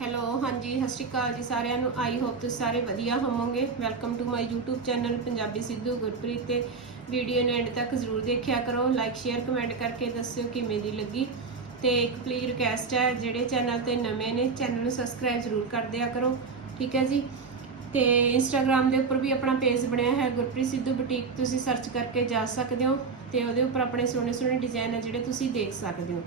Hello, ਹਾਂਜੀ, ਸਤਿ ਸ਼੍ਰੀ ਅਕਾਲ ਜੀ ਸਾਰਿਆਂ ਨੂੰ। ਆਈ ਹੋਪ ਤੁਸੀਂ ਸਾਰੇ ਵਧੀਆ ਹੋਵੋਗੇ। Welcome to my YouTube channel Punjabi Sidhu Gurpreet ਤੇ ਵੀਡੀਓ ਨੂੰ ਐਂਡ ਤੱਕ ਜ਼ਰੂਰ ਦੇਖਿਆ ਕਰੋ। ਲਾਈਕ ਸ਼ੇਅਰ ਕਮੈਂਟ ਕਰਕੇ ਦੱਸਿਓ ਕਿਵੇਂ ਦੀ ਲੱਗੀ। ਤੇ ਇੱਕ ਪਲੀਜ਼ ਰਿਕਵੈਸਟ ਹੈ, ਜਿਹੜੇ ਚੈਨਲ ਤੇ ਨਵੇਂ ਨੇ ਚੈਨਲ ਨੂੰ ਸਬਸਕ੍ਰਾਈਬ ਜ਼ਰੂਰ ਕਰ ਦਿਆ ਕਰੋ। ਠੀਕ ਹੈ ਜੀ? ਤੇ ਇੰਸਟਾਗ੍ਰam ਦੇ ਉੱਪਰ ਵੀ ਆਪਣਾ ਪੇਜ ਬਣਿਆ ਹੈ, ਗੁਰਪ੍ਰੀਤ ਸਿੱਧੂ ਬੁਟੀਕ ਤੁਸੀਂ ਸਰਚ ਕਰਕੇ ਜਾ ਸਕਦੇ ਹੋ ਤੇ ਉਹਦੇ ਉੱਪਰ ਆਪਣੇ ਸੋਹਣੇ ਸੋਹਣੇ ਡਿਜ਼ਾਈਨ ਹੈ, ਜਿਹੜੇ ਤੁਸੀਂ ਦੇਖ ਸਕਦੇ ਹੋ।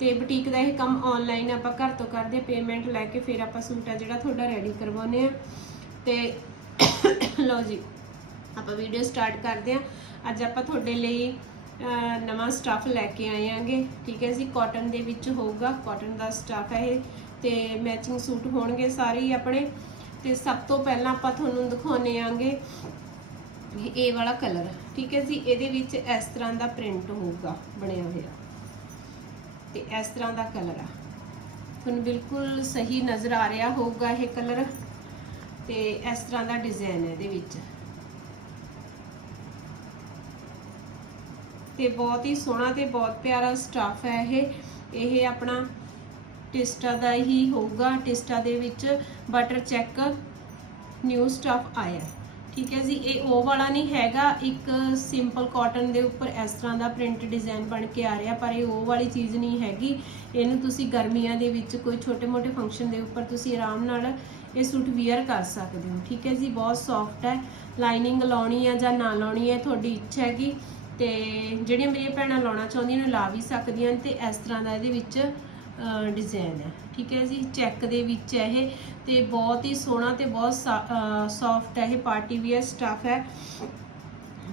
ਤੇ ਬੁਟੀਕ ਦਾ ਇਹ ਕੰਮ ਆਨਲਾਈਨ ਆਪਾਂ ਘਰ ਤੋਂ ਕਰਦੇ ਪੇਮੈਂਟ ਲੈ ਕੇ ਫਿਰ ਆਪਾਂ ਸੂਟ ਆ ਜਿਹੜਾ ਤੁਹਾਡਾ ਰੈਡੀ ਕਰਵਾਉਨੇ ਆ ਤੇ ਲਓ ਜੀ, ਆਪਾਂ ਵੀਡੀਓ ਸਟਾਰਟ ਕਰਦੇ ਆ ਅੱਜ ਆਪਾਂ ਤੁਹਾਡੇ ਲਈ ਨਵਾਂ ਸਟੱਫ ਲੈ ਕੇ ਆਏ ਆਂਗੇ ਠੀਕ ਹੈ ਜੀ ਕਾਟਨ ਦੇ ਵਿੱਚ ਹੋਊਗਾ ਕਾਟਨ ਦਾ ਸਟੱਫ ਹੈ ਇਹ। ਤੇ ਮੈਚਿੰਗ ਸੂਟ ਹੋਣਗੇ ਸਾਰੇ ਹੀ ਆਪਣੇ। ਤੇ ਸਭ ਤੋਂ ਪਹਿਲਾਂ ਆਪਾਂ ਤੁਹਾਨੂੰ ਦਿਖਾਉਨੇ ਆਂਗੇ ਇਹ ਵਾਲਾ ਕਲਰ ਠੀਕ ਹੈ ਜੀ, ਇਹਦੇ ਵਿੱਚ ਇਸ ਤਰ੍ਹਾਂ ਦਾ ਪ੍ਰਿੰਟ ਹੋਊਗਾ, ਬਣਿਆ ਹੋਇਆ। ਤੇ ਇਸ ਤਰ੍ਹਾਂ ਦਾ ਕਲਰ ਆ। ਤੁਹਾਨੂੰ ਬਿਲਕੁਲ ਸਹੀ ਨਜ਼ਰ ਆ ਰਿਹਾ ਹੋਊਗਾ ਇਹ ਕਲਰ। ਤੇ ਇਸ ਤਰ੍ਹਾਂ ਦਾ ਡਿਜ਼ਾਈਨ ਹੈ ਇਹਦੇ ਵਿੱਚ। ਤੇ ਬਹੁਤ ਹੀ ਸੋਹਣਾ ਤੇ ਬਹੁਤ ਪਿਆਰਾ ਸਟੱਫ ਹੈ ਇਹ। ਇਹ ਆਪਣਾ ਟਿਸਟਾ ਦਾ ਹੀ ਹੋਊਗਾ, ਟਿਸਟਾ ਦੇ ਵਿੱਚ ਬਟਰ ਚੈੱਕ ਨਿਊ ਸਟੱਫ ਆਇਆ। ਠੀਕ ਹੈ ਜੀ, ਇਹ ਉਹ ਵਾਲਾ ਨਹੀਂ ਹੈਗਾ, ਇੱਕ ਸਿੰਪਲ ਕਾਟਨ ਦੇ ਉੱਪਰ ਇਸ ਤਰ੍ਹਾਂ ਦਾ ਪ੍ਰਿੰਟ ਡਿਜ਼ਾਈਨ ਬਣ ਕੇ ਆ ਰਿਹਾ, ਪਰ ਇਹ ਉਹ ਵਾਲੀ ਚੀਜ਼ ਨਹੀਂ ਹੈਗੀ। ਇਹਨੂੰ ਤੁਸੀਂ ਗਰਮੀਆਂ ਦੇ ਵਿੱਚ ਕੋਈ ਛੋਟੇ-ਮੋਟੇ ਫੰਕਸ਼ਨ ਦੇ ਉੱਪਰ ਤੁਸੀਂ ਆਰਾਮ ਨਾਲ ਇਹ ਸੂਟ ਵੀਅਰ ਕਰ ਸਕਦੇ ਹੋ। ਠੀਕ ਹੈ ਜੀ, ਬਹੁਤ ਸੌਫਟ ਹੈ। ਲਾਈਨਿੰਗ ਲਾਉਣੀ ਹੈ ਜਾਂ ਨਾ ਲਾਉਣੀ ਹੈ ਤੁਹਾਡੀ ਇੱਛਾ ਹੈਗੀ। ਤੇ ਜਿਹੜੀਆਂ ਮੇਰੀਆਂ ਭੈਣਾਂ ਲਾਉਣਾ ਚਾਹੁੰਦੀਆਂ ਨੇ ਲਾ ਵੀ ਸਕਦੀਆਂ ਨੇ ਤੇ ਇਸ ਤਰ੍ਹਾਂ ਦਾ ਇਹਦੇ ਵਿੱਚ ਡਿਜ਼ਾਈਨ ਹੈ। ਠੀਕ ਹੈ ਜੀ? ਚੈੱਕ ਦੇ ਵਿੱਚ ਹੈ ਇਹ ਤੇ ਬਹੁਤ ਹੀ ਸੋਹਣਾ ਤੇ ਬਹੁਤ ਸੌਫਟ ਹੈ ਇਹ ਪਾਰਟੀ ਵੀਅਰ ਸਟਫ ਹੈ।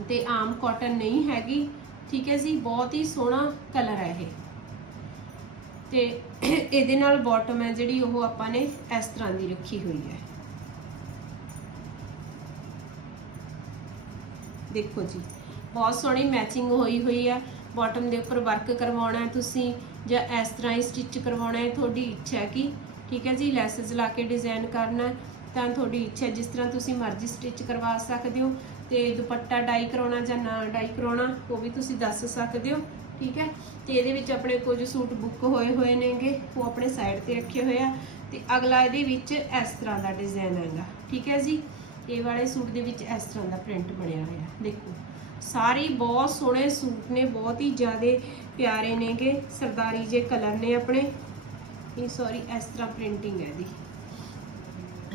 ਤੇ ਆਮ ਕਾਟਨ ਨਹੀਂ ਹੈਗੀ। ਠੀਕ ਹੈ ਜੀ? ਬਹੁਤ ਹੀ ਸੋਹਣਾ ਕਲਰ ਹੈ ਇਹ। ਤੇ ਇਹਦੇ ਨਾਲ ਬਾਟਮ ਹੈ ਜਿਹੜੀ ਉਹ ਆਪਾਂ ਨੇ ਇਸ ਤਰ੍ਹਾਂ ਦੀ ਰੱਖੀ ਹੋਈ ਹੈ। ਦੇਖੋ ਜੀ, ਬਹੁਤ ਸੋਹਣੀ ਮੈਚਿੰਗ ਹੋਈ ਹੋਈ ਹੈ। ਬਾਟਮ ਦੇ ਉੱਪਰ ਵਰਕ ਕਰਵਾਉਣਾ ਹੈ ਤੁਸੀਂ। ਜਾਂ ਇਸ ਤਰ੍ਹਾਂ ਹੀ ਸਟਿਚ ਕਰਵਾਉਣਾ ਹੈ, ਤੁਹਾਡੀ ਇੱਛਾ ਹੈ ਕਿ ਠੀਕ ਹੈ ਜੀ, ਲੈਸਸ ਲਾ ਕੇ ਡਿਜ਼ਾਈਨ ਕਰਨਾ ਤਾਂ ਤੁਹਾਡੀ ਇੱਛਾ ਜਿਸ ਤਰ੍ਹਾਂ ਤੁਸੀਂ ਮਰਜ਼ੀ ਸਟਿਚ ਕਰਵਾ ਸਕਦੇ ਹੋ ਤੇ ਦੁਪੱਟਾ ਡਾਈ ਕਰਾਉਣਾ ਜਾਂ ਨਾ ਡਾਈ ਕਰਾਉਣਾ, ਉਹ ਵੀ ਤੁਸੀਂ ਦੱਸ ਸਕਦੇ ਹੋ, ਠੀਕ ਹੈ? ਤੇ ਇਹਦੇ ਵਿੱਚ ਆਪਣੇ ਕੁਝ ਸੂਟ ਬੁੱਕ ਹੋਏ ਹੋਏ ਨੇਗੇ, ਉਹ ਆਪਣੇ ਸਾਈਡ ਤੇ ਰੱਖੇ ਹੋਏ ਆ ਤੇ ਅਗਲਾ ਇਹਦੇ ਵਿੱਚ ਇਸ ਤਰ੍ਹਾਂ ਦਾ ਡਿਜ਼ਾਈਨ ਆਏਗਾ ਠੀਕ ਹੈ ਜੀ? ਇਹ ਵਾਲੇ ਸੂਟ ਦੇ ਵਿੱਚ ਇਸ ਤਰ੍ਹਾਂ ਦਾ ਪ੍ਰਿੰਟ ਬਣਿਆ ਹੋਇਆ, ਦੇਖੋ। ਸਾਰੇ ਬਹੁਤ ਸੋਹਣੇ ਸੂਟ ਨੇ, ਬਹੁਤ ਹੀ ਜ਼ਿਆਦੇ ਪਿਆਰੇ ਨੇਗੇ। ਸਰਦਾਰੀ ਜੇ ਕਲਰ ਨੇ ਆਪਣੇ। ਇਹ ਸੌਰੀ ਇਸ ਤਰ੍ਹਾਂ ਪ੍ਰਿੰਟਿੰਗ ਹੈ ਇਹਦੀ।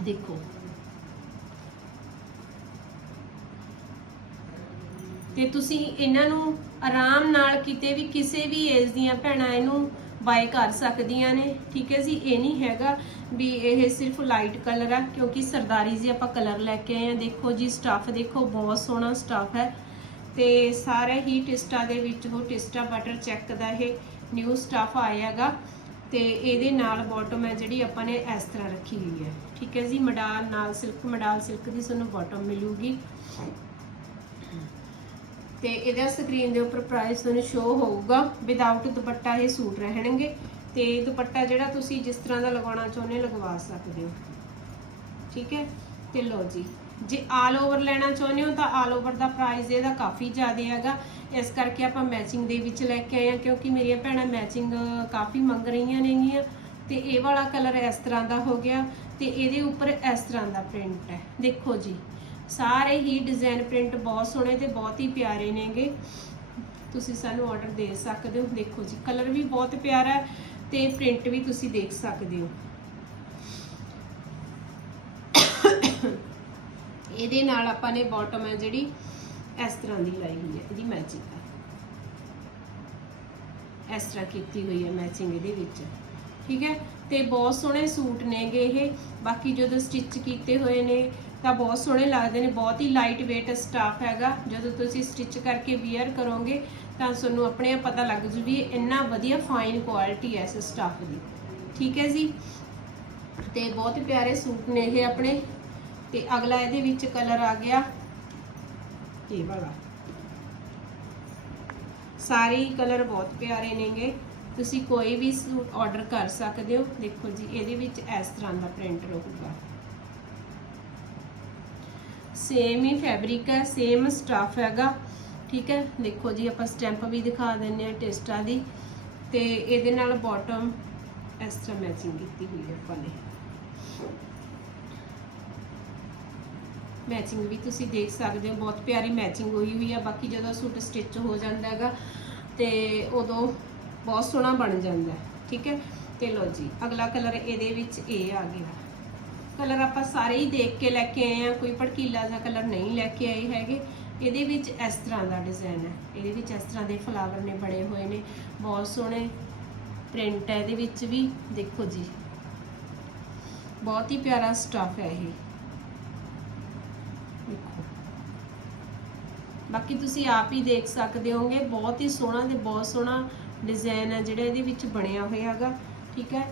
ਦੇਖੋ। ਤੇ ਤੁਸੀਂ ਇਹਨਾਂ ਨੂੰ ਆਰਾਮ ਨਾਲ ਕਿਤੇ ਵੀ ਕਿਸੇ ਵੀ ਏਜ ਦੀਆਂ ਭੈਣਾਂ ਇਹਨੂੰ ਬਾਈ ਕਰ ਸਕਦੀਆਂ ਨੇ। ਠੀਕ ਹੈ ਜੀ? ਇਹ ਨਹੀਂ ਹੈਗਾ ਵੀ ਇਹ ਸਿਰਫ ਲਾਈਟ ਕਲਰ ਆ, ਕਿਉਂਕਿ ਸਰਦਾਰੀ ਜੀ ਆਪਾਂ ਕਲਰ ਲੈ ਕੇ ਆਏ ਆ। ਦੇਖੋ ਜੀ ਸਟੱਫ ਦੇਖੋ, ਬਹੁਤ ਸੋਹਣਾ ਸਟੱਫ ਹੈ। ਤੇ ਸਾਰੇ ਹੀ ਟਿਸਟਾ ਦੇ ਵਿੱਚ ਉਹ ਟਿਸਟਾ ਬਟਰ ਚੈੱਕ ਦਾ ਇਹ ਨਿਊ ਸਟੱਫ ਆਇਆਗਾ ਤੇ ਇਹਦੇ ਨਾਲ ਬਾਟਮ ਹੈ ਜਿਹੜੀ ਆਪਾਂ ਨੇ ਇਸ ਤਰ੍ਹਾਂ ਰੱਖੀ ਹੋਈ ਹੈ। ਠੀਕ ਹੈ ਜੀ, ਮਡਾਲ ਨਾਲ ਸਿਲਕ ਮਡਾਲ ਸਿਲਕ ਦੀ ਤੁਹਾਨੂੰ ਬਾਟਮ ਮਿਲੂਗੀ। ਤੇ ਇਹਦਾ ਸਕਰੀਨ ਦੇ ਉੱਪਰ ਪ੍ਰਾਈਸ ਤੁਹਾਨੂੰ ਸ਼ੋ ਹੋਊਗਾ। ਵਿਦਆਊਟ ਦੁਪੱਟਾ ਇਹ ਸੂਟ ਰਹਿਣਗੇ ਤੇ ਦੁਪੱਟਾ ਜਿਹੜਾ ਤੁਸੀਂ ਜਿਸ ਤਰ੍ਹਾਂ ਦਾ ਲਗਾਉਣਾ ਚਾਹੁੰਦੇ ਲਗਵਾ ਸਕਦੇ ਹੋ। ਠੀਕ ਹੈ? ਤੇ ਲਓ ਜੀ। ਜੇ ਆਲ ਓਵਰ ਲੈਣਾ ਚਾਹੁੰਦੇ ਹੋ ਤਾਂ ਆਲ ਓਵਰ ਦਾ ਪ੍ਰਾਈਸ ਇਹਦਾ ਕਾਫੀ ਜ਼ਿਆਦਾ ਹੈਗਾ। ਇਸ ਕਰਕੇ ਆਪਾਂ ਮੈਚਿੰਗ ਦੇ ਵਿੱਚ ਲੈ ਕੇ ਆਏ ਹਾਂ, ਕਿਉਂਕਿ ਮੇਰੀਆਂ ਭੈਣਾਂ ਮੈਚਿੰਗ ਕਾਫੀ ਮੰਗ ਰਹੀਆਂ ਨੇਗੀਆਂ। ਤੇ ਇਹ ਵਾਲਾ ਕਲਰ ਇਸ ਤਰ੍ਹਾਂ ਦਾ ਹੋ ਗਿਆ ਤੇ ਇਹਦੇ ਉੱਪਰ ਇਸ ਤਰ੍ਹਾਂ ਦਾ ਪ੍ਰਿੰਟ ਹੈ। ਦੇਖੋ ਜੀ, ਸਾਰੇ ਹੀ ਡਿਜ਼ਾਈਨ ਪ੍ਰਿੰਟ ਬਹੁਤ ਸੋਹਣੇ ਤੇ ਬਹੁਤ ਹੀ ਪਿਆਰੇ ਨੇਗੇ। ਤੁਸੀਂ ਸਾਨੂੰ ਆਰਡਰ ਦੇ ਸਕਦੇ ਹੋ। ਦੇਖੋ ਜੀ ਕਲਰ ਵੀ ਬਹੁਤ ਪਿਆਰਾ ਹੈ ਤੇ ਪ੍ਰਿੰਟ ਵੀ ਤੁਸੀਂ ਦੇਖ ਸਕਦੇ ਹੋ। ਇਹਦੇ ਨਾਲ ਆਪਾਂ ਨੇ ਬਾਟਮ ਹੈ ਜਿਹੜੀ, ਇਸ ਤਰ੍ਹਾਂ ਦੀ ਲਾਈ ਹੋਈ ਹੈ, ਇਹਦੀ ਮੈਚਿੰਗ ਹੈ। ਇਸ ਤਰ੍ਹਾਂ ਕੀਤੀ ਹੋਈ ਹੈ ਮੈਚਿੰਗ ਇਹਦੇ ਵਿੱਚ। ਠੀਕ ਹੈ? ਤੇ ਬਹੁਤ ਸੋਹਣੇ ਸੂਟ ਨੇਗੇ ਇਹ। ਬਾਕੀ ਜਦੋਂ ਸਟਿਚ ਕੀਤੇ ਹੋਏ ਨੇ, ਤਾਂ ਬਹੁਤ ਸੋਹਣੇ ਲੱਗਦੇ ਨੇ। ਬਹੁਤ ਹੀ ਲਾਈਟ weight ਸਟਾਫ ਹੈਗਾ। ਜਦੋਂ ਤੁਸੀਂ ਸਟਿਚ ਕਰਕੇ ਵੇਅਰ ਕਰੋਗੇ, ਤਾਂ ਤੁਹਾਨੂੰ ਆਪਣੇ ਆਪ ਪਤਾ ਲੱਗ ਜੂ ਵੀ ਇੰਨਾ ਵਧੀਆ ਫਾਈਨ ਕੁਆਲਿਟੀ ਹੈ ਇਸ ਸਟਾਫ ਦੀ। ਠੀਕ ਹੈ ਜੀ? ਤੇ ਬਹੁਤ ਪਿਆਰੇ ਸੂਟ ਨੇ ਇਹ ਆਪਣੇ। ਤੇ ਅਗਲਾ ਇਹਦੇ ਵਿੱਚ ਕਲਰ ਆ ਗਿਆ ਇਹ ਵਾਲਾ। ਸਾਰੇ ਕਲਰ ਬਹੁਤ ਪਿਆਰੇ ਨੇਗੇ। ਤੁਸੀਂ ਕੋਈ ਵੀ ਸੂਟ ਆਰਡਰ ਕਰ ਸਕਦੇ ਹੋ। ਦੇਖੋ ਜੀ, ਇਹਦੇ ਵਿੱਚ ਇਸ ਤਰ੍ਹਾਂ ਦਾ ਪ੍ਰਿੰਟ ਰਹੂਗਾ। ਸੇਮ ਹੀ ਫੈਬਰਿਕ ਹੈ ਸੇਮ ਸਟਾਫ ਹੈਗਾ। ਠੀਕ ਹੈ, ਦੇਖੋ ਜੀ, ਆਪਾਂ ਸਟੈਂਪ ਵੀ ਦਿਖਾ ਦਿੰਨੇ ਆ ਟੈਸਟਾ ਦੀ। ਤੇ ਇਹਦੇ ਨਾਲ ਬਾਟਮ ਇਸ ਤਰ੍ਹਾਂ ਮੈਚਿੰਗ ਕੀਤੀ ਹੋਈ ਹੈ ਆਪਾਂ ਨੇ। ਮੈਚਿੰਗ ਵੀ ਤੁਸੀਂ ਦੇਖ ਸਕਦੇ ਹੋ। ਬਹੁਤ ਪਿਆਰੀ ਮੈਚਿੰਗ ਹੋਈ ਹੋਈ ਆ। ਬਾਕੀ ਜਦੋਂ ਸੂਟ ਸਟਿਚ ਹੋ ਜਾਂਦਾ ਹੈਗਾ, ਤੇ ਉਦੋਂ ਬਹੁਤ ਸੋਹਣਾ ਬਣ ਜਾਂਦਾ ਠੀਕ ਹੈ? ਤੇ ਲੋ ਜੀ, ਅਗਲਾ ਕਲਰ ਇਹਦੇ ਵਿੱਚ ਇਹ ਆ ਗਿਆ। ਕਲਰ ਆਪਾਂ ਸਾਰੇ ਹੀ ਦੇਖ ਕੇ ਲੈ ਕੇ ਆਏ ਆ ਕੋਈ ਭੜਕੀਲਾ ਜਿਹਾ ਕਲਰ ਨਹੀਂ ਲੈ ਕੇ ਆਏ ਹੈਗੇ। ਇਹਦੇ ਵਿੱਚ ਇਸ ਤਰ੍ਹਾਂ ਦਾ ਡਿਜ਼ਾਈਨ ਹੈ। ਇਹਦੇ ਵਿੱਚ ਇਸ ਤਰ੍ਹਾਂ ਦੇ ਫਲਾਵਰ ਨੇ ਬਣੇ ਹੋਏ ਨੇ। ਬਹੁਤ ਸੋਹਣੇ ਪ੍ਰਿੰਟ ਹੈ। ਇਹਦੇ ਵਿੱਚ ਵੀ ਦੇਖੋ ਜੀ। ਬਹੁਤ ਹੀ ਪਿਆਰਾ ਸਟਫ ਹੈ ਇਹ। ਬਾਕੀ ਤੁਸੀਂ ਆਪ ਹੀ ਦੇਖ ਸਕਦੇ ਹੋਗੇ ਬਹੁਤ ਹੀ ਸੋਹਣਾ ਤੇ ਬਹੁਤ ਸੋਹਣਾ ਡਿਜ਼ਾਈਨ ਹੈ ਜਿਹੜਾ ਇਹਦੇ ਵਿੱਚ ਬਣਿਆ ਹੋਇਆ ਹੈਗਾ, ਠੀਕ ਹੈ।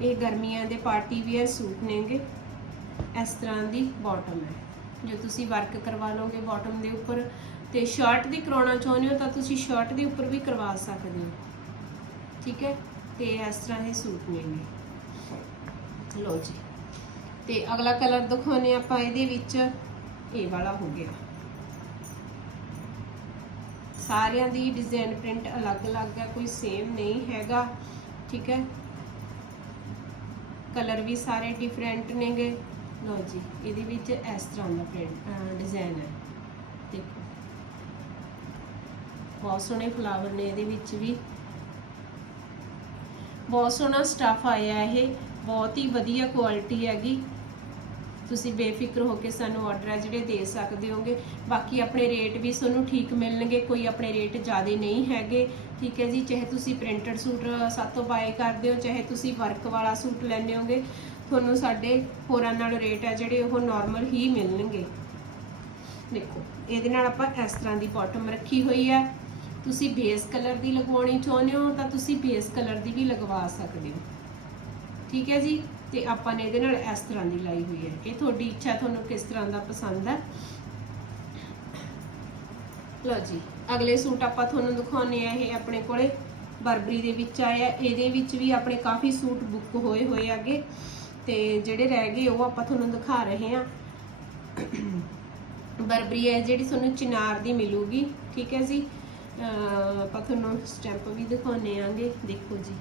ਇਹ ਗਰਮੀਆਂ ਦੇ ਪਾਰਟੀ ਵੇਅਰ ਸੂਟ ਨੇਗੇ, ਇਸ ਤਰ੍ਹਾਂ ਦੀ ਬਾਟਮ ਹੈ। ਜੋ ਤੁਸੀਂ ਵਰਕ ਕਰਵਾ ਲਓਗੇ ਬਾਟਮ ਦੇ ਉੱਪਰ ਤੇ ਸ਼ਰਟ ਦੀ ਕਰਾਉਣਾ ਚਾਹੁੰਦੇ ਹੋ ਤਾਂ ਤੁਸੀਂ ਸ਼ਰਟ ਦੇ ਉੱਪਰ ਵੀ ਕਰਵਾ ਸਕਦੇ ਹੋ, ਠੀਕ ਹੈ। ਤੇ ਇਸ ਤਰ੍ਹਾਂ ਦੇ ਸੂਟ ਨੇਗੇ। ਲੋ ਜੀ। ਤੇ ਅਗਲਾ ਕਲਰ ਦਿਖਾਉਨੇ ਆਪਾਂ ਇਹਦੇ ਵਿੱਚ। ਇਹ ਵਾਲਾ ਹੋ ਗਿਆ। ਸਾਰਿਆਂ ਦੀ ਡਿਜ਼ਾਈਨ ਪ੍ਰਿੰਟ ਅਲੱਗ-ਅਲੱਗ ਹੈ ਕੋਈ ਸੇਮ ਨਹੀਂ ਹੈਗਾ, ਠੀਕ ਹੈ? ਕਲਰ ਵੀ ਸਾਰੇ ਡਿਫਰੈਂਟ ਨੇਗੇ। ਲੋ ਜੀ, ਇਹਦੇ ਵਿੱਚ ਇਸ ਤਰ੍ਹਾਂ ਦਾ ਪ੍ਰਿੰਟ ਡਿਜ਼ਾਈਨ ਹੈ। ਦੇਖੋ। ਬਹੁਤ ਸੋਹਣੇ ਫਲਾਵਰ ਨੇ ਇਹਦੇ ਵਿੱਚ ਵੀ। ਬਹੁਤ ਸੋਹਣਾ ਸਟੱਫ ਆਇਆ ਇਹ, ਬਹੁਤ ਹੀ ਵਧੀਆ ਕੁਆਲਿਟੀ ਹੈਗੀ। ਤੁਸੀਂ ਬੇਫਿਕਰ ਹੋ ਕੇ ਸਾਨੂੰ ਆਰਡਰ ਹੈ ਜਿਹੜੇ ਦੇ ਸਕਦੇ ਹੋਗੇ। ਬਾਕੀ ਆਪਣੇ ਰੇਟ ਵੀ ਤੁਹਾਨੂੰ ਠੀਕ ਮਿਲਣਗੇ, ਕੋਈ ਆਪਣੇ ਰੇਟ ਜ਼ਿਆਦਾ ਨਹੀਂ ਹੈਗੇ। ਠੀਕ ਹੈ ਜੀ, ਚਾਹੇ ਤੁਸੀਂ ਪ੍ਰਿੰਟਡ ਸੂਟ ਸਾਤੋਂ ਬਾਏ ਕਰਦੇ ਹੋ, ਚਾਹੇ ਤੁਸੀਂ ਵਰਕ ਵਾਲਾ ਸੂਟ ਲੈਣੇ ਹੋਗੇ, ਤੁਹਾਨੂੰ ਸਾਡੇ ਹੋਰਾਂ ਨਾਲ ਰੇਟ ਹੈ ਜਿਹੜੇ ਉਹ ਨਾਰਮਲ ਹੀ ਮਿਲਣਗੇ। ਦੇਖੋ, ਇਹਦੇ ਨਾਲ ਆਪਾਂ ਇਸ ਤਰ੍ਹਾਂ ਦੀ ਬਾਟਮ ਰੱਖੀ ਹੋਈ ਹੈ ਤੁਸੀਂ ਬੇਸ ਕਲਰ ਦੀ ਲਗਵਾਉਣੀ ਚਾਹੁੰਦੇ ਹੋ, ਤਾਂ ਤੁਸੀਂ ਬੇਸ ਕਲਰ ਦੀ ਵੀ ਲਗਵਾ ਸਕਦੇ ਹੋ। ਠੀਕ ਹੈ ਜੀ? ਤੇ ਆਪਾਂ ਨੇ ਇਹਦੇ ਨਾਲ ਇਸ ਤਰ੍ਹਾਂ ਦੀ ਲਾਈ ਹੋਈ ਹੈ। ਇਹ ਤੁਹਾਡੀ ਇੱਛਾ ਤੁਹਾਨੂੰ ਕਿਸ ਤਰ੍ਹਾਂ ਦਾ ਪਸੰਦ ਹੈ? ਲਓ ਜੀ, ਅਗਲੇ ਸੂਟ ਆਪਾਂ ਤੁਹਾਨੂੰ ਦਿਖਾਉਣੇ ਆ ਇਹ ਆਪਣੇ ਕੋਲੇ ਬਰਬਰੀ ਦੇ ਵਿੱਚ ਆਇਆ। ਇਹਦੇ ਵਿੱਚ ਵੀ ਆਪਣੇ ਕਾਫੀ ਸੂਟ ਬੁੱਕ ਹੋਏ ਹੋਏ ਆਗੇ ਤੇ ਜਿਹੜੇ ਰਹਿ ਗਏ, ਉਹ ਆਪਾਂ ਤੁਹਾਨੂੰ ਦਿਖਾ ਰਹੇ ਹਾਂ। ਬਰਬਰੀ ਹੈ, ਜਿਹੜੀ ਤੁਹਾਨੂੰ ਚਿਨਾਰ ਦੀ ਮਿਲੂਗੀ। ਠੀਕ ਹੈ ਜੀ? ਆਪਾਂ ਤੁਹਾਨੂੰ ਸਟੈਂਪ ਵੀ ਦਿਖਾਉਣੇ ਆਂਗੇ ਦੇਖੋ ਜੀ,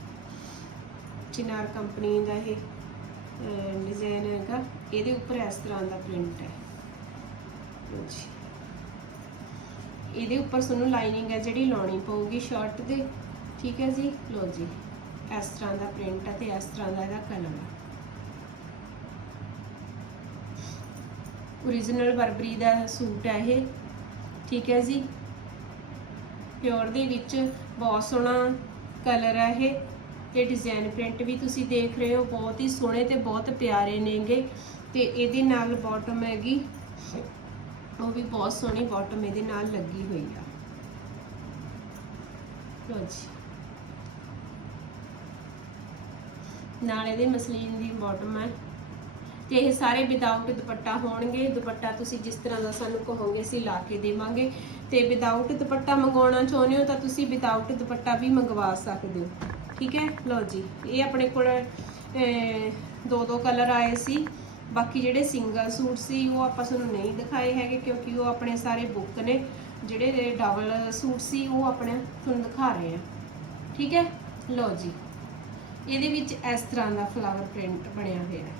ਚਿਨਾਰ ਕੰਪਨੀ ਦਾ ਇਹ ਡਿਜ਼ਾਈਨ ਹੈਗਾ ਇਹਦੇ ਉੱਪਰ ਇਸ ਤਰ੍ਹਾਂ ਦਾ ਪ੍ਰਿੰਟ ਹੈ। ਜੀ ਇਹਦੇ ਉੱਪਰ ਤੁਹਾਨੂੰ ਲਾਈਨਿੰਗ ਹੈ ਜਿਹੜੀ ਲਾਉਣੀ ਪਊਗੀ ਸ਼ਰਟ ਦੇ। ਠੀਕ ਹੈ ਜੀ? ਲਓ ਜੀ ਇਸ ਤਰ੍ਹਾਂ ਦਾ ਪ੍ਰਿੰਟ ਹੈ ਤੇ ਇਸ ਤਰ੍ਹਾਂ ਦਾ ਇਹਦਾ ਕਲਰ ਹੈ। origignal ਬਰਬਰੀ ਦਾ ਸੂਟ ਹੈ ਇਹ। ਠੀਕ ਹੈ ਜੀ? ਪਿਓਰ ਦੇ ਵਿੱਚ ਬਹੁਤ ਸੋਹਣਾ ਕਲਰ ਹੈ ਇਹ। ਤੇ ਡਿਜ਼ਾਈਨ ਪ੍ਰਿੰਟ ਵੀ ਤੁਸੀਂ ਦੇਖ ਰਹੇ ਹੋ, ਬਹੁਤ ਹੀ ਸੋਹਣੇ ਤੇ ਬਹੁਤ ਪਿਆਰੇ ਨੇਗੇ। ਤੇ ਇਹਦੇ ਨਾਲ ਬਾਟਮ ਹੈਗੀ, ਉਹ ਵੀ ਬਹੁਤ ਸੋਹਣੀ ਬਾਟਮ ਇਹਦੇ ਨਾਲ ਲੱਗੀ ਹੋਈ ਆ। ਲਓ ਜੀ। ਨਾਲ ਇਹਦੇ ਮਸਲੀਨ ਦੀ ਬਾਟਮ ਹੈ। ਤੇ ਇਹ ਸਾਰੇ ਵਿਦਆਊਟ ਦੁਪੱਟਾ ਹੋਣਗੇ। ਦੁਪੱਟਾ ਤੁਸੀਂ ਜਿਸ ਤਰ੍ਹਾਂ ਦਾ ਸਾਨੂੰ ਕਹੋਗੇ, ਅਸੀਂ ਲਾ ਕੇ ਦੇਵਾਂਗੇ। ਤੇ ਵਿਦਆਊਟ ਦੁਪੱਟਾ ਮੰਗਵਾਉਣਾ ਚਾਹੁੰਦੇ ਹੋ ਤਾਂ ਤੁਸੀਂ ਵਿਦਆਊਟ ਦੁਪੱਟਾ ਵੀ ਮੰਗਵਾ ਸਕਦੇ ਹੋ। ਠੀਕ ਹੈ? ਲਓ ਜੀ, ਇਹ ਆਪਣੇ ਕੋਲ ਦੋ ਦੋ ਕਲਰ ਆਏ ਸੀ। ਬਾਕੀ ਜਿਹੜੇ ਸਿੰਗਲ ਸੂਟ ਸੀ, ਉਹ ਆਪਾਂ ਤੁਹਾਨੂੰ ਨਹੀਂ ਦਿਖਾਏ ਹੈਗੇ ਕਿਉਂਕਿ ਉਹ ਆਪਣੇ ਸਾਰੇ ਬੁੱਕ ਨੇ। ਜਿਹੜੇ ਡਬਲ ਸੂਟ ਸੀ, ਉਹ ਆਪਣੇ ਤੁਹਾਨੂੰ ਦਿਖਾ ਰਹੇ ਆ ਠੀਕ ਹੈ? ਲਓ ਜੀ, ਇਹਦੇ ਵਿੱਚ ਇਸ ਤਰ੍ਹਾਂ ਦਾ ਫਲਾਵਰ ਪ੍ਰਿੰਟ ਬਣਿਆ ਹੋਇਆ ਹੈ।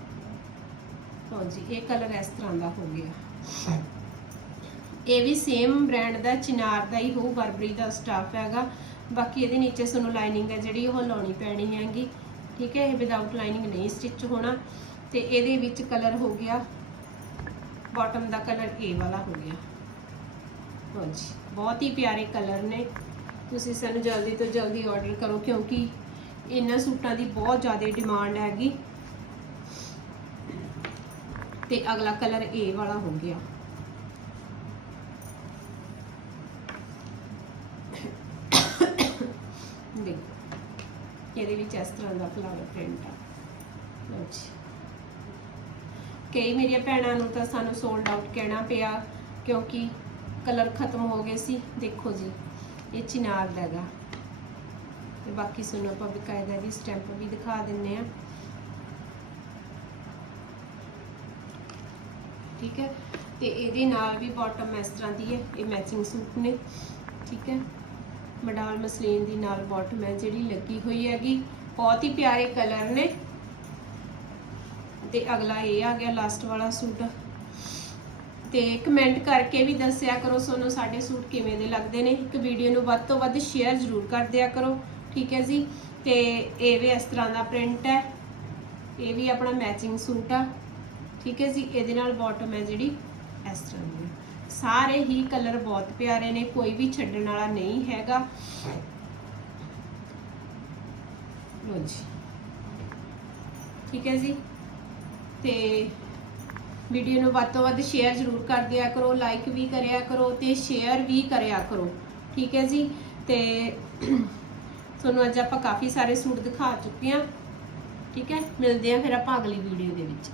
ਲਓ ਜੀ, ਇਹ ਕਲਰ ਇਸ ਤਰ੍ਹਾਂ ਦਾ ਹੋ ਗਿਆ। ਇਹ ਵੀ ਸੇਮ ਬ੍ਰਾਂਡ ਦਾ ਚਿਨਾਰ ਦਾ ਹੀ ਹੋਊ ਬਰਬਰੀ ਦਾ ਸਟਾਫ ਹੈਗਾ। ਬਾਕੀ ਇਹਦੇ ਨੀਚੇ ਤੁਹਾਨੂੰ ਲਾਈਨਿੰਗ ਹੈ ਜਿਹੜੀ, ਉਹ ਲਾਉਣੀ ਪੈਣੀ ਹੈਗੀ। ਠੀਕ ਹੈ, ਇਹ ਵਿਦਆਊਟ ਲਾਈਨਿੰਗ ਨਹੀਂ ਸਟਿਚ ਹੋਣਾ। ਤੇ ਇਹਦੇ ਵਿੱਚ ਕਲਰ ਹੋ ਗਿਆ। ਬਾਟਮ ਦਾ ਕਲਰ ਏ ਵਾਲਾ ਹੋ ਗਿਆ। ਹਾਂਜੀ ਬਹੁਤ ਹੀ ਪਿਆਰੇ ਕਲਰ ਨੇ। ਤੁਸੀਂ ਸਾਨੂੰ ਜਲਦੀ ਤੋਂ ਜਲਦੀ ਆਰਡਰ ਕਰੋ, ਕਿਉਂਕਿ ਇਹਨਾਂ ਸੂਟਾਂ ਦੀ ਬਹੁਤ ਜ਼ਿਆਦਾ ਡਿਮਾਂਡ ਹੈਗੀ। ਤੇ ਅਗਲਾ ਕਲਰ ਏ ਵਾਲਾ ਹੋ ਗਿਆ ਦੇਖੋ ਇਹਦੇ ਵਿੱਚ ਇਸ ਤਰ੍ਹਾਂ ਦਾ ਫਲਾਵਰ ਪ੍ਰਿੰਟ ਆ। ਲਓ ਜੀ ਕਈ ਮੇਰੀਆਂ ਭੈਣਾਂ ਨੂੰ ਤਾਂ ਸਾਨੂੰ ਸੋਲਡ ਆਊਟ ਕਹਿਣਾ ਪਿਆ, ਕਿਉਂਕਿ ਕਲਰ ਖਤਮ ਹੋ ਗਏ ਸੀ। ਦੇਖੋ ਜੀ, ਇਹ ਚਿਨਾਰ ਦਾ ਤੇ ਬਾਕੀ ਸਾਨੂੰ ਆਪਾਂ ਬਕਾਇਦਾ ਦੀ ਸਟੈਂਪ ਵੀ ਦਿਖਾ ਦਿੰਨੇ ਆ। ਠੀਕ ਹੈ? ਤੇ ਇਹਦੇ ਨਾਲ ਵੀ ਬਾਟਮ ਇਸ ਤਰ੍ਹਾਂ ਦੀ ਹੈ, ਇਹ ਮੈਚਿੰਗ ਸੂਟ ਨੇ। ਠੀਕ ਹੈ? ਮਡਾਲ ਮਸਲੀਨ ਦੀ ਨਾਲ ਬਾਟਮ ਹੈ, ਜਿਹੜੀ ਲੱਗੀ ਹੋਈ ਹੈਗੀ। ਬਹੁਤ ਹੀ ਪਿਆਰੇ ਕਲਰ ਨੇ। ਤੇ ਅਗਲਾ ਇਹ ਆ ਗਿਆ ਲਾਸਟ ਵਾਲਾ ਸੂਟ। ਤੇ ਕਮੈਂਟ ਕਰਕੇ ਵੀ ਦੱਸਿਆ ਕਰੋ ਤੁਹਾਨੂੰ ਸਾਡੇ ਸੂਟ ਕਿਵੇਂ ਦੇ ਲੱਗਦੇ ਨੇ। ਇੱਕ ਵੀਡੀਓ ਨੂੰ ਵੱਧ ਤੋਂ ਵੱਧ ਸ਼ੇਅਰ ਜ਼ਰੂਰ ਕਰ ਦਿਆ ਕਰੋ। ਠੀਕ ਹੈ ਜੀ? ਤੇ ਇਹ ਵੀ ਇਸ ਤਰ੍ਹਾਂ ਦਾ ਪ੍ਰਿੰਟ ਹੈ। ਇਹ ਵੀ ਆਪਣਾ ਮੈਚਿੰਗ ਸੂਟ ਆ। ਠੀਕ ਹੈ ਜੀ? ਇਹਦੇ ਨਾਲ ਬਾਟਮ ਹੈ ਜਿਹੜੀ ਇਸ ਤਰ੍ਹਾਂ ਦੀ। ਹੈ। ਸਾਰੇ ਹੀ ਕਲਰ ਬਹੁਤ ਪਿਆਰੇ ਨੇ, ਕੋਈ ਵੀ ਛੱਡਣ ਵਾਲਾ ਨਹੀਂ ਹੈਗਾ। ਲੋ ਜੀ। ਠੀਕ ਹੈ ਜੀ। ਤੇ ਵੀਡੀਓ ਨੂੰ ਵੱਧ ਤੋਂ ਵੱਧ ਸ਼ੇਅਰ ਜ਼ਰੂਰ ਕਰ ਦਿਆ ਕਰੋ ਲਾਈਕ ਵੀ ਕਰਿਆ ਕਰੋ ਤੇ ਸ਼ੇਅਰ ਵੀ ਕਰਿਆ ਕਰੋ। ਠੀਕ ਹੈ ਜੀ। ਤੇ ਤੁਹਾਨੂੰ ਅੱਜ ਆਪਾਂ ਕਾਫੀ ਸਾਰੇ ਸੂਟ ਦਿਖਾ ਚੁੱਕੇ ਹਾਂ। ਠੀਕ ਹੈ। ਮਿਲਦੇ ਹਾਂ ਫਿਰ ਆਪਾਂ ਅਗਲੀ ਵੀਡੀਓ ਦੇ ਵਿੱਚ।